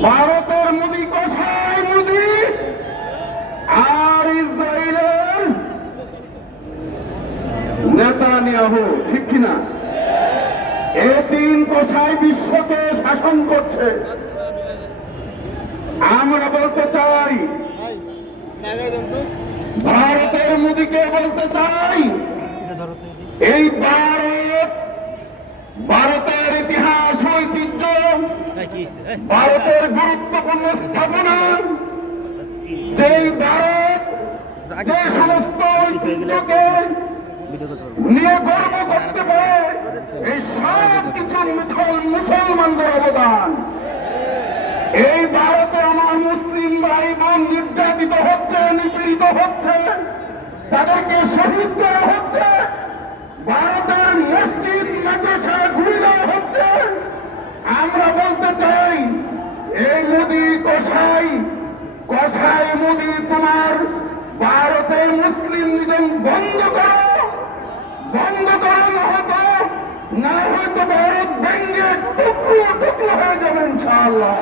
ভারতের মোদি কসাই মোদি আর ইসরায়েলের নেতানিয়াহু, ঠিক কিনা? এই তিন কসাই বিশ্বকে শাসন করছে। আমরা বলতে চাই, ভারতের মোদিকে বলতে চাই, এই ভারতের ইতিহাস ঐতিহ্য, ভারতের গুরুত্বপূর্ণ স্থাপনা, যেই ভারত যে সমস্ত ঐতিহ্যকে নিয়ে গর্ব করতে পারে, এই সব কিছু মুসলমানদের অবদান। এই ভারতে আমার মুসলিম ভাই বোন নির্যাতিত হচ্ছে, নিপীড়িত হচ্ছে, তাদেরকে শহীদ করা হচ্ছে, ভারতের মসজিদ মাদ্রাসা ঘুরে দেওয়া হচ্ছে। আমরা বলতে চাই, এই মোদি কসাই মোদি, তোমার ভারতের মুসলিম নিধন বন্ধ করো, না হয়তো ভারত ভেঙ্গে টুকরো টুকরো হয়ে যাবে ইনশাআল্লাহ।